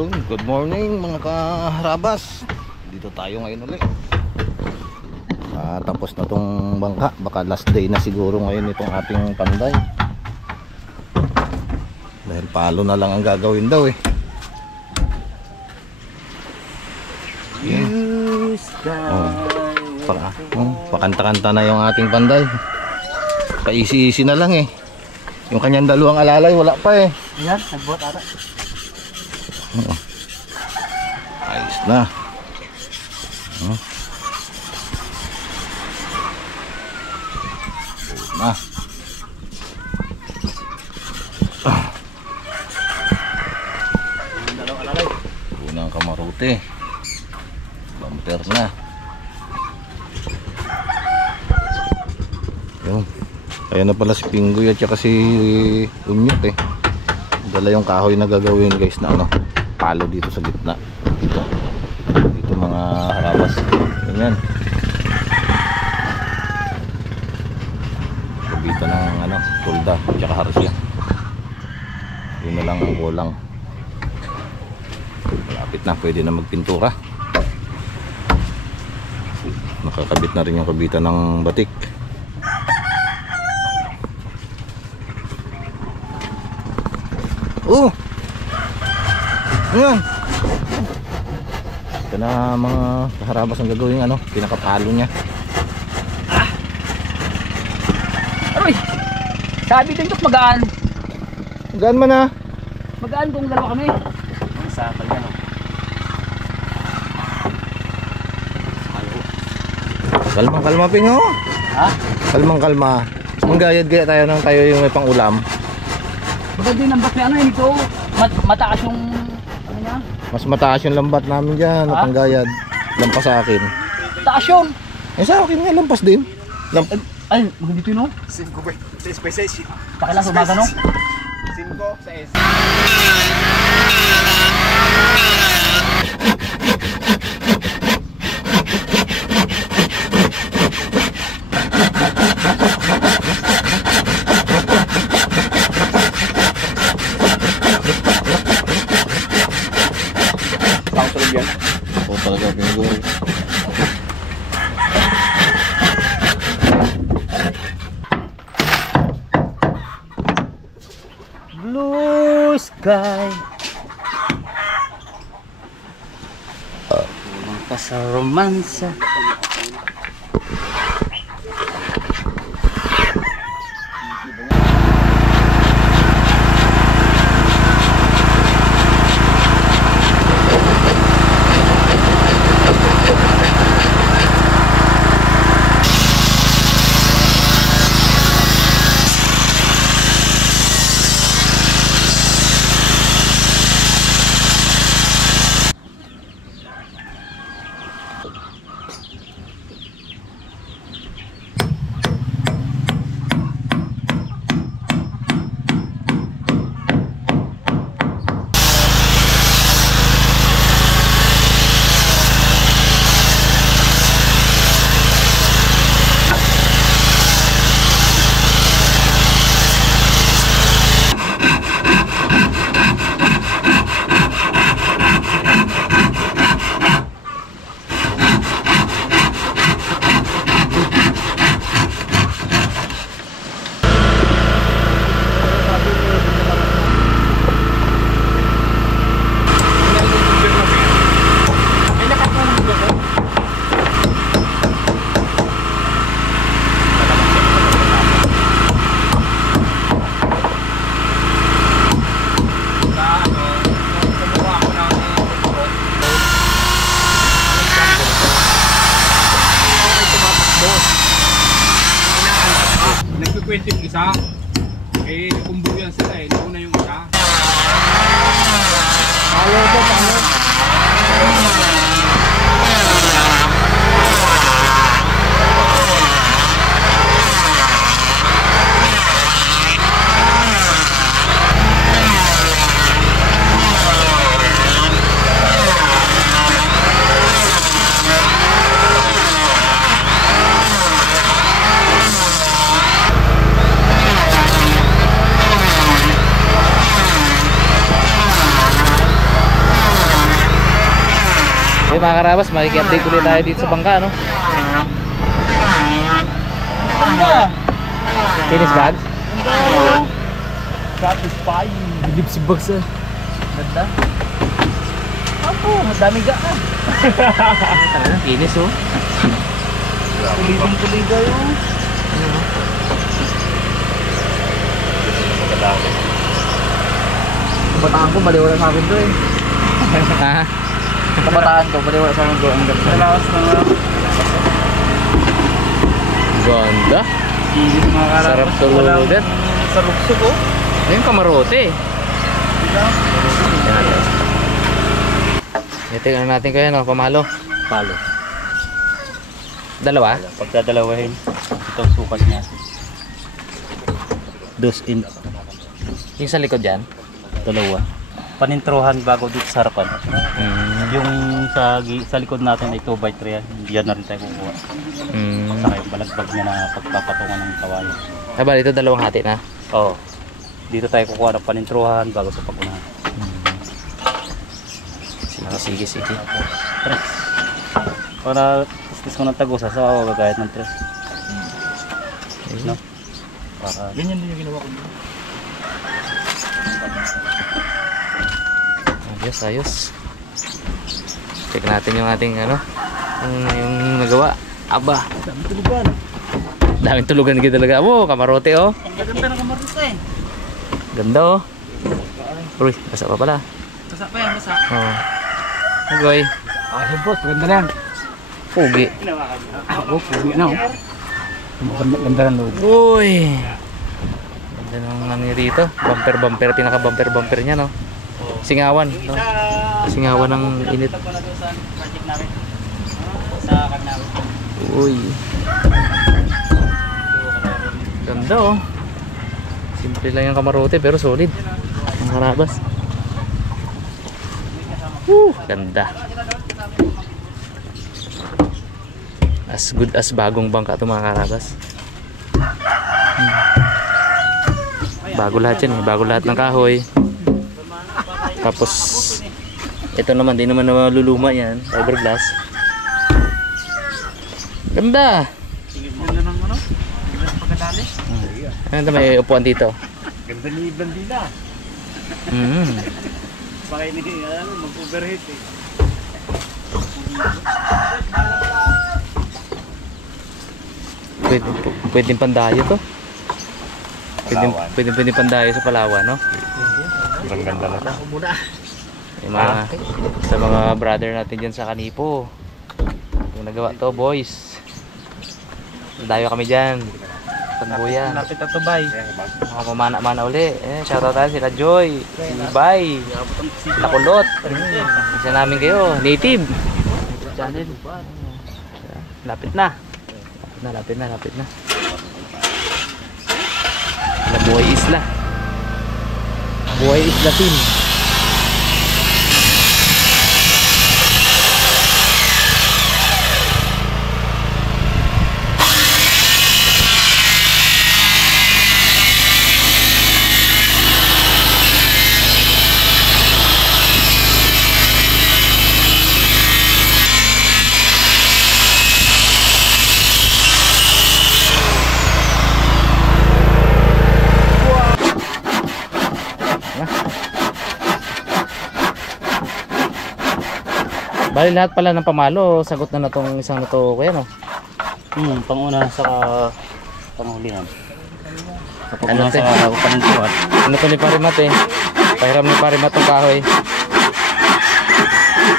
Yun, good morning mga kaharabas. Dito tayo ngayon ulit. Tapos na tong bangka. Baka last day na siguro ngayon itong ating panday. Dahil palo na lang ang gagawin daw eh. Pakanta-kanta na yung ating panday. Paisi-isi na lang eh. Yung kanyang dalawang alalay wala pa eh. Ayan, nagbuhat ata. Ayos na. Na. Unang kamarote. Bumper na. Yun. Ayan na pala si Pinggoy at saka si Unyot eh. Dala yung kahoy na gagawin guys na ano, palo dito sa gitna. Dito mga harabas. Ganyan. Dito ng ano, tulda at saka harsya. Yun na lang ang kulang. Malapit na, pwede na magpintura. Nakakabit na rin yung kabitan ng batik. Oh! Ayan! Ito na mga kaharabas ang gagawin ano, pinakapalo niya. Aroy! Sabi din ito magaan. Magaan man ah! Magaan kung dalawa kami. Ang sakal yan oh. Kalma Pingo! Ha? Kalma. Manggayad-gaya tayo ng tayo yung may pang ulam. Maganda din ang bakli ano yun ito. Mataas yung ano niya. Mas mataas yung lambat namin dyan at ang gayad. Lampas sa akin. Taas yun. Eh sa akin nga lampas din. Ay, maganda dito no? 5 ba? 6 by 6. Pakilang umaga no? 5 sa S. Oo talaga Pingoy. Blue sky. Kulang pa sa romansa. Nagkikwento yung isa, eh kumbuyan sila eh, nauna yung isa. Ayaw ba paano? Okay mga karabas, makiki-update ulit tayo dito sa bangka, no? Finish bag? Satisfying. Bilib si Bugs eh. Ganda. Ako, madami ga ah. Finish oh. Tuloy kayo. Kabataan ko, baliwala sa akin to eh. Ha? Kabataan ko, baliwala sa akin to. Ang ganda. Malakas na nga. Ganda. Ilis mga karabas. Sarap tulugan. Sa lukso ko. Ayun, kamarote. Tingnan natin kayo, no? Pamalo. Palo. Dalawa? Pagdadalawahin, itong sukat niya. 2 in Yung sa likod dyan? dalawa. Panintrohan bago dito sa harapan. Yung sa likod natin ay 2x3 yan. Diyan na rin tayo kukuha. Saka yung balagbag niya na pagpapatungan ng kawayan. Aba, dito dalawang hati na. Oo. Dito tayo kukuha ng panintrohan bago sa pagunahan. Sige. Tres. Para kuskus ko ng tagusa sa awa gagayat ng tres. No? Para ganyan din yung ginawa ko. Ayos. Check natin yung ating ano, yung nagawa. Aba, Daming tulugan. daming tulugan gitu talaga. Oh, kamarote oh. Ang ganda ng kamarote eh. Ganda oh. Uy, basa pa pala. Basa pa yan, basa. Oh. Agoy. Boss, ganda na yan. Pugi. Ako, pugi na oh. Ganda ng loob. Uy. Ganda ng ano rito. Bumper, pinaka-bumper niya no. Singawan, no? Singawan ng init. Sa project namin. Sa namin. Uy. Ganda oh. Simple lang yung kamarote pero solid. Ang harabas. Ganda. As good as bagong bangka ito mga karabas. Bago lahat yan eh. Bago lahat ng kahoy. Tapos ito naman, di naman na maluluma yan. Fiberglass. Ganda. Ganda ng ano? Ganda ng pagkadali. Ano may upuan dito? Ganda ni Blandina. Baka hindi mag-overheat eh. Pwedeng pandayo to. Pwedeng pandayo sa Palawan, no? Ang ganda na ito. Yung mga, sa mga brother natin dyan sa Kanipo. Yung nagawa to, boys. Dayo kami dyan. Pagbuyan. Lapit na Tubay. Mga pamana-mana uli. Shoutout tayo sila Joy, si Bay, sila Kulot. Isa namin kayo, native. Channel. Lapit na. Lapit na. Sila Buhay Isla. Buhay Isla team. Bali lahat pala ng pamalo, sagot na tong isang na to kuya no? Panguna sa panghulihan. Ano Panguna sa panintuan. Ano to ni Parimat eh? Pahiram ni Parimat tong kahoy.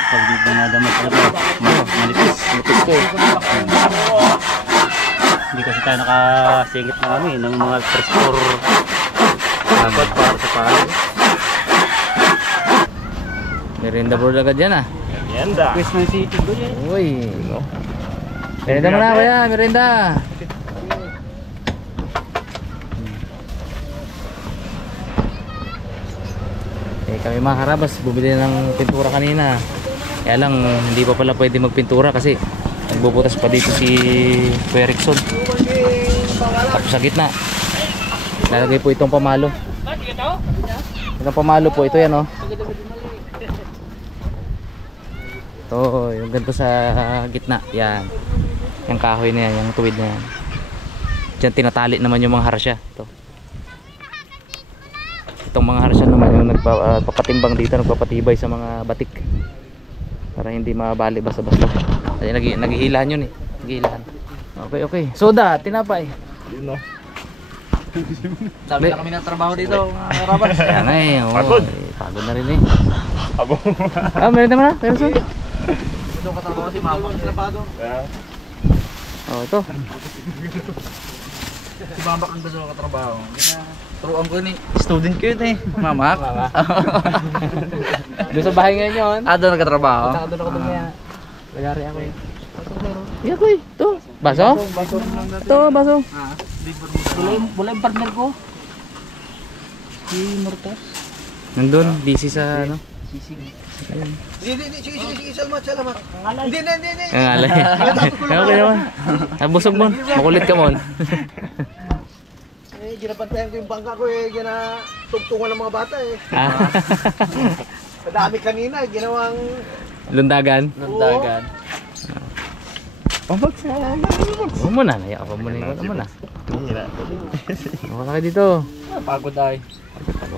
Pag di ba nadamot talaga, manipis. Lupis ko eh. Hindi kasi tayo nakasingit na kami ng mga pressure dapat para sa palo. Merinda board agad yan ah. Merienda. Quezon City ko yan. Uy. Merinda mo na kuya, merinda. Kami mga karabas, bumili ng pintura kanina. Kaya lang, hindi pa pala pwede magpintura kasi nagbubutas pa dito si Kuya Rickson. Tapos sa gitna, lalagay po itong pamalo. Itong pamalo po, ito yan oh. To, yung ganito sa gitna. Yan. Yung kahoy na yan, yung tuwid na yan. Diyan tinatali naman yung mga harsya. Ito. Itong mga harsya naman yung nagpapatimbang dito, nagpapatibay sa mga batik. Para hindi mabali basta-basta. Kasi naghihilahan yun eh. Naghihilahan. Okay, okay. Soda, tinapay. Yun, no? Sabi na kami ng trabaho dito, mga karabas. Yan na eh. Oh, Pagod. Pagod na rin eh. Abo. Meron naman na. Pero soda. Ito katrabaho si Mama. Oh, ito. Si Mama ang gusto katrabaho. Turuan ko ni student ko yun eh. Mama. Doon sa bahay ngayon yun. Doon nagkatrabaho. Doon ako doon kaya. Lagari ako eh. Iya ko eh. Ito. Baso? Ito, baso. Wala yung partner ko. Si Mortas. Nandun, busy sa ano. Sige, salamat. Hindi. Ang alay. Okay naman. Busog mo. Makulit ka mo. Ginapantayan ko yung bangka ko tugtungan ng mga bata eh. Madami kanina, ginawang... Lundagan. Lundagan. Huwag mo na. Naya ka muna. Ikaw naman ah. Huwag ka dito. Pagod ay.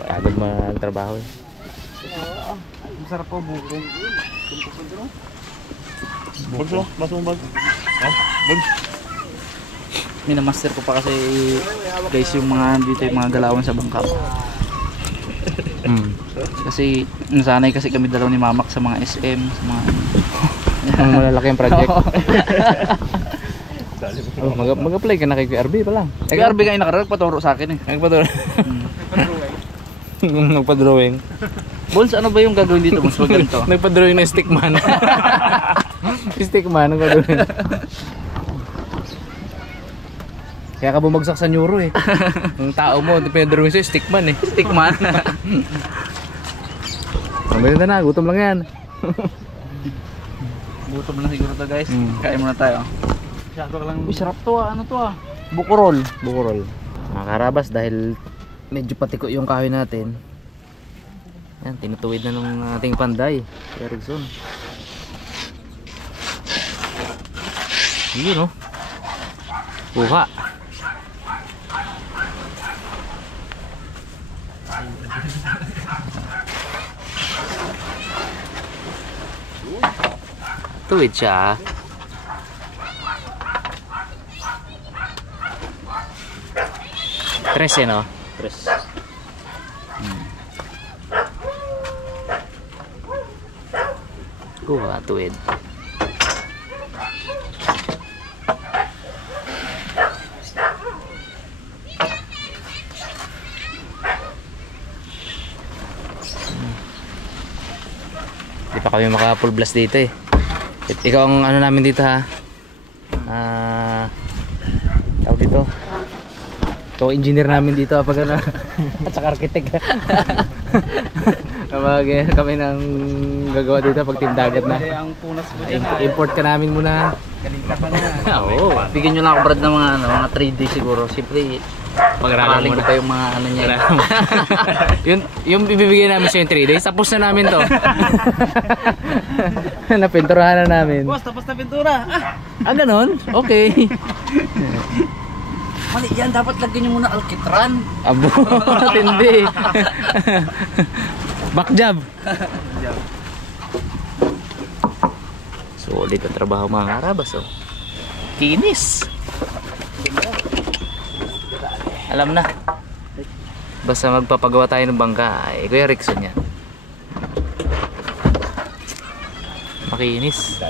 Pagod magtrabaho eh. Masarap po buko. Bagso, baso mo bag. Minamaster ko pa kasi guys yung mga dito yung mga galawan sa bangka. Kasi nasanay kasi kami dalaw ni Mamak sa mga SM, sa mga Ang malalaki ang project. Mag-apply ka na kay QRB pa lang. QRB kayo nakarag paturo sa akin eh. Nagpadrawing. Nagpadrawing. Bols, ano ba yung gagawin dito? Bols, wag ganito. Nagpadrawing ng stickman. Stickman ang gagawin. Kaya ka bumagsak sa neuro eh. Ang tao mo, depende rin sa'yo, stickman eh. Stickman. Pamili na, gutom lang yan. Gutom na siguro to guys. Kain muna tayo. Uy, sarap to ah. Ano to ah? Bukurol. Bukurol. Mga karabas, dahil medyo patiko yung kahoy natin. Yan, tinutuwid na nung ating panday. Erickson. Yun oh. Buka. Tuwid siya. Tres eh no? Tres. Kuha, tuwid. Hindi pa kami maka full blast dito eh. Ikaw ang ano namin dito ha. Tawag dito. Ikaw engineer namin dito pag ano. At saka architect. Kami nang gagawa dito pag team dagat na. Ang punas mo Import ka namin muna. Kanina pa na. Oo. Bigyan nyo lang ako Brad ng mga, mga 3D siguro. Siyempre, Mag-aralan ko muna. pa yung mga ano niya. yung bibigyan namin sa yung 3 days, tapos na namin to. Napinturahan na namin. Boss, tapos na pintura. Ganon? Okay. Mali yan, dapat lagyan nyo muna alkitran. Abo, tindi. Backjab. Solid ang trabaho mga karabas oh. Kinis. Alam na. Basta magpapagawa tayo ng bangka ay Kuya Rickson yan. Makinis.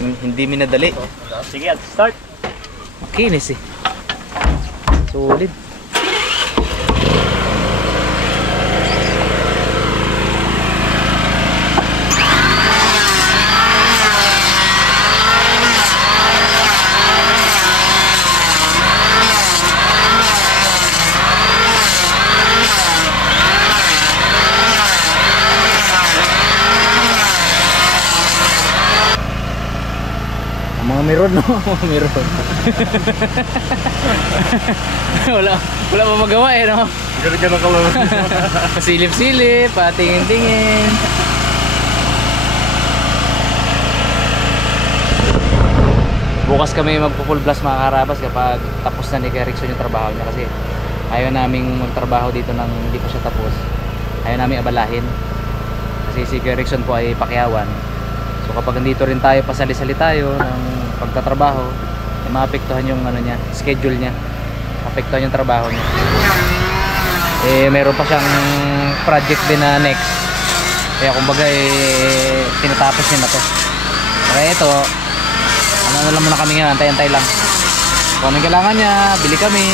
Hindi minadali. Sige, start. Makinis eh. Solid. Mga meron no, mga meron. wala pa magawa eh no. Ganun ka lang. Pasilip-silip, patingin-tingin. bukas kami magpo-full blast mga karabas kapag tapos na ni Erickson yung trabaho niya, kasi ayaw naming magtrabaho dito nang hindi pa siya tapos. Ayaw namin abalahin kasi si Erickson po ay pakyawan. So kapag nandito rin tayo, pasali-sali tayo ng pagtatrabaho, ay maapektuhan yung ano niya, schedule niya, apektuhan yung trabaho niya. Meron pa siyang project din na next, kaya kumbaga tinatapos niya na to. Kaya ito, ano lang muna kami ngayon, antay-antay lang. Kung anong kailangan niya, bili kami.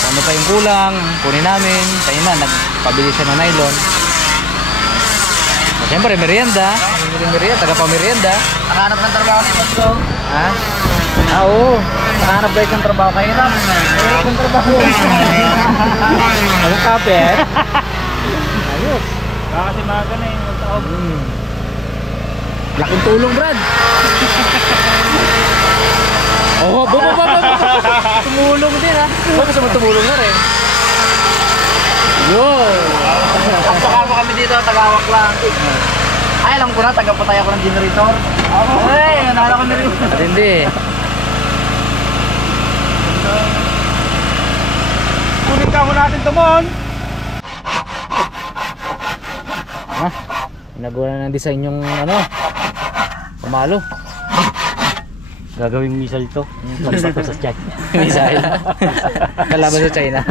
Kung ano pa yung kulang, kunin namin. Kaya na, nagpabili siya ng nylon. So, siyempre, merienda. Merienda, taga-pamerienda. Nakahanap ng trabaho ni Boss. Ha? Oo. Nakahanap guys ng trabaho. Kaya na, nakahanap ng trabaho. Anong kapit? Ayos. Kasi maga na yung magtaob. Laking tulong, Brad. Oh, tumulong din ha. Gusto mo tumulong na rin. Yo. Pagpaka mo kami dito, tagawak lang. Ay, alam ko na, tagapatay ako ng generator. Ay, nalala ko na rin. Hindi. Kunin ka mo natin tumon. Ha? Ginagawa na ng design yung ano, pamalo. Gagawing missile to. Pagsak to sa chat. Missile. Kalaban sa China.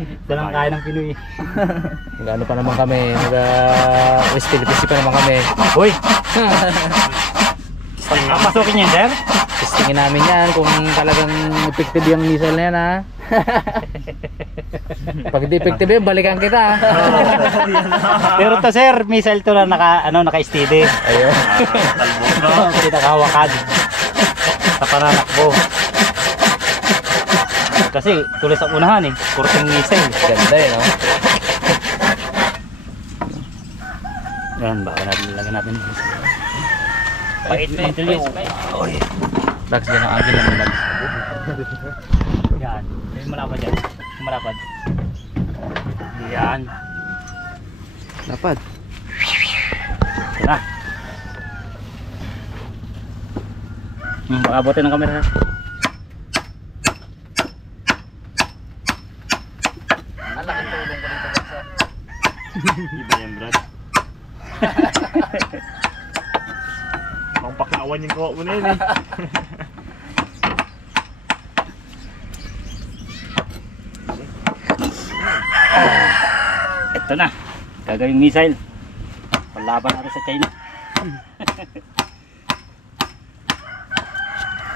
Ito lang kaya ng Pinoy. Magano pa naman kami, West Philippines pa naman kami. Hoy! Papasukin niya, sir? Testingin namin yan kung talagang effective yung missile na yan ha. Pag hindi effective yun, balikan kita. Pero to sir, missile to na naka-steady. Ayun. Hindi nakahawakan. Sa pananakbo. Kasi tuloy sa unahan kurting missile. Ganda eh, no? Yan, baka lagyan natin. Pait na yung Dax, dyan ang agil naman, Dax. yan, yung malapad yan. Yung malapad. Yan. Lapad. Ito na. Makabutin ng kamera. Malaking tulong ko dito, Dax. Iba yan, Brad. Ang pakawan yung kuha mo na yun eh. Ito na. Gagawing missile. Palaban natin sa China.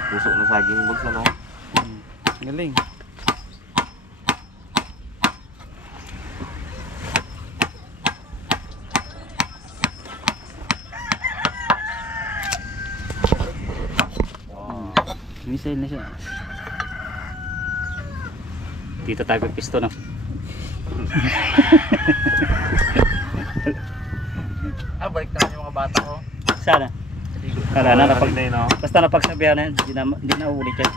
Puso na saging bags ano? Galing. Missile na siya. Dito tayo pisto no. Balik naman yung mga bata ko. Sana. Sana na napag na yun, no? basta napagsabihan na yan, hindi na uulit yan.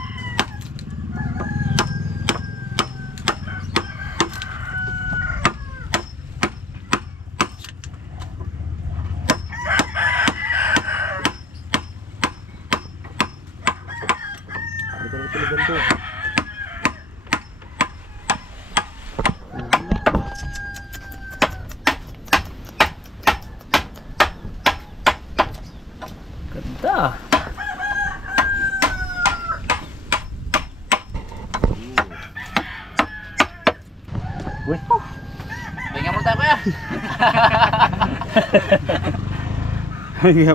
Ganda. Uy. Tingnan mo tayo kuya.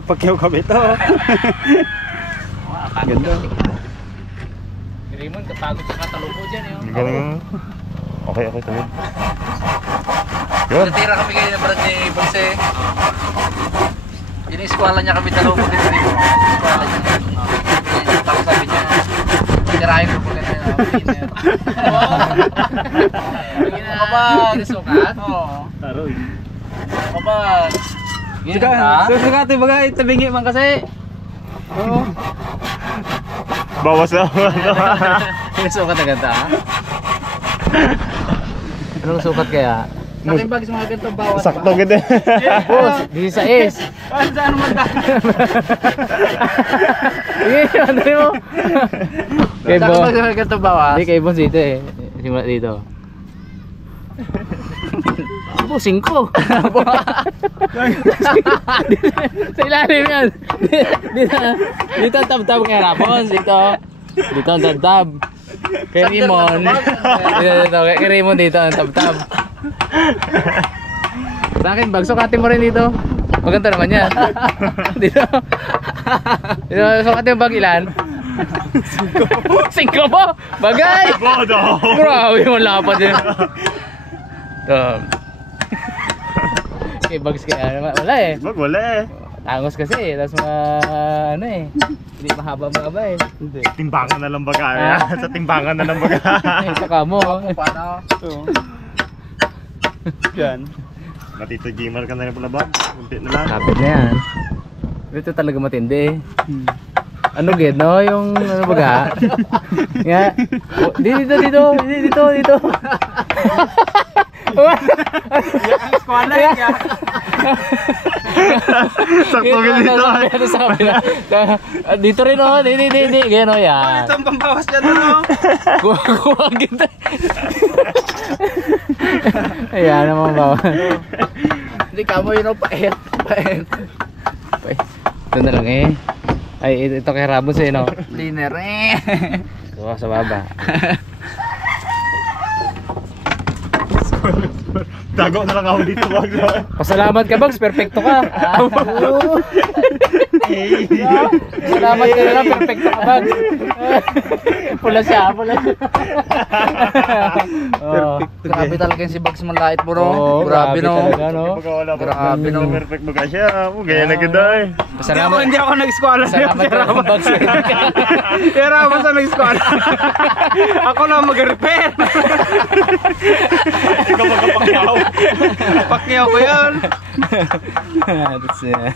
Pagyaw kami ito. Ganda. Si Raymond, kapagod sa katalubo dyan eh. Galing. Okay, tawid. Yun. Natira kami kayo ng brad ni Ponce. Ini-eskwala niya kami talubo din rin. Eskwala niya. Tapos sabi niya, tirahin ko pala na yun. Ano ba? Sukat? Oo. Taroy. Ano ba? Susukati bagay, tabingi man kasi. Oo. Bawas na. Sukat na ganda ha? Anong sukat kaya? Aking bags mga ganito bawas. Sakto ganda. Boss, di sa is. Saan naman tayo? Sige, ano mo? Kay Saan Bon. naman mga ganito bawas? Hindi, kay Bon dito eh. Simula dito. Busing ko. Sa ilalim yan. Dito ang tab-tab kay Rapons. Dito ang tab-tab. Kay Raymond. Dito. Kay Raymond dito ang tab-tab. Sa akin, bag. Sukatin mo rin dito. Maganda naman yan. Dito. Dito, sukatin mo bag ilan? 5 po! Bagay! Bodo. Grabe mo lapad yun. Okay, bags kaya wala eh. Wag wala eh. Tangos kasi eh. Tapos mga ano eh. Hindi mahaba-mahaba eh. Hindi. Timbangan na lang baga. Sa timbangan na lang baga. Saka mo. Paano? Yan. Matito gamer ka na rin pala ba? Kunti na lang. Kapit na yan. Ito talaga matindi eh. Ano ged no? Yung ano baga? Nga. Oh, dito. Eskwala yan. Sakto ganito eh. Ito sa kabila. Dito rin oh. Di. Gano yan. Ito ang pambawas dyan ano? Kuha kita. Ayan naman ba? Hindi ka mo yun o paet. Ito na lang eh. Ay, ito kay Rabos eh, no? Liner eh. Ito sa baba. Dago na lang ako dito wag. Pasalamat ka, Bags. Perfecto ka. Salamat ka na lang. Perfecto ka, Bags. Pula siya. Oh. Grabe talaga yung si Bags malait mo no. Oh, Grabe no. talaga, no? Baga wala pa. Grabe, no. Perfect baga siya. Gaya na ganda eh. Pasalamat. Hindi ako nag-eskwala. Salamat ka lang, Bags. Pero ako sa nag-eskwala. Ako lang mag-repair. Ikaw magkapakyaw. Pakyaw ko yun. That's it.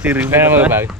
Pero mga Bags.